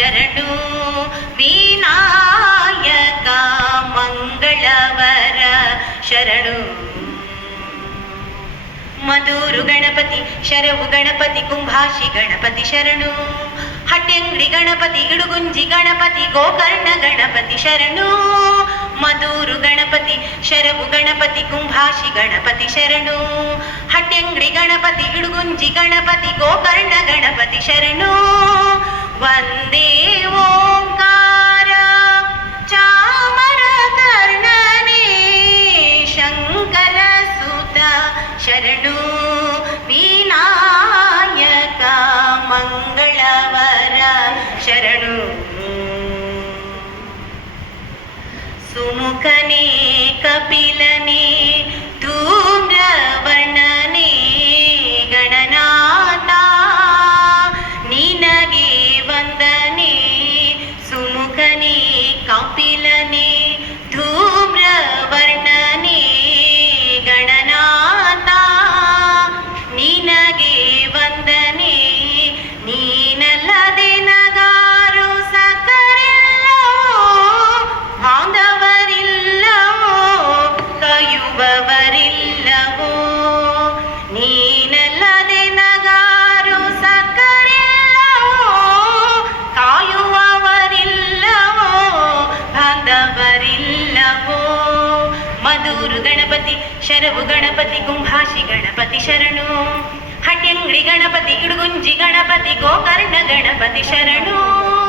ಶರಣು ವಿನಾಯಕ ಮಂಗಳವರ ಶರಣು. ಮಧುರು ಗಣಪತಿ ಶರವು ಗಣಪತಿ ಕುಂಭಾಷಿ ಗಣಪತಿ ಶರಣು. ಹಟ್ಯಂಗಡಿ ಗಣಪತಿ ಇಡುಗುಂಜಿ ಗಣಪತಿ ಗೋಕರ್ಣ ಗಣಪತಿ ಶರಣು. ಮಧುರು ಗಣಪತಿ ಶರವು ಗಣಪತಿ ಕುಂಭಾಷಿ ಗಣಪತಿ ಶರಣು. ಹಟ್ಯಂಗಡಿ ಗಣಪತಿ ಇಡುಗುಂಜಿ ಗಣಪತಿ ಗೋಕರ್ಣ ಗಣಪತಿ ಶರಣು. ವಂದೇ ಓಂಕಾರ ಚಾಮರ ಕರ್ಣನೇ ಶಂಕರ ಸುತ ಶರಣು ವಿನಾಯಕ ಮಂಗಳವರ ಶರಣು. ಸುಮುಖನೇ ಕಪಿಲನೇ ಧೂಮ್ರವರ್ಣನೇ ಗಣನಾಥ ನಿನಗೆ ವಂದನೆ. ಸುಮುಖನೇ ಕಪಿಲನೇ ಧೂಮ್ರವರ್ಣನೇ ಗಣನಾಥ ನಿನಗೆ ವಂದನೆ. ನೀನಲ್ಲದೆ ನಗಾರು ಸಕರೆಲ್ಲವೋ ಬಾಂಧವರಿಲ್ಲವೋ ಕಯುವವರಿಲ್ಲವೋ. ನೀನಲ್ಲದೆ ನಗಾರು ಸಕರೆಲ್ಲವೋ ಕಾಯುವವರಿಲ್ಲವೋ ಬಾಂಧವರಿಲ್ಲವೋ. ಮಧುರು ಗಣಪತಿ ಶರವು ಗಣಪತಿ ಕುಂಭಾಷಿ ಗಣಪತಿ ಶರಣು. ಹಟ್ಯಂಗಡಿ ಗಣಪತಿ ಇಡುಗುಂಜಿ ಗಣಪತಿ ಗೋಕರ್ಣ ಗಣಪತಿ ಶರಣು.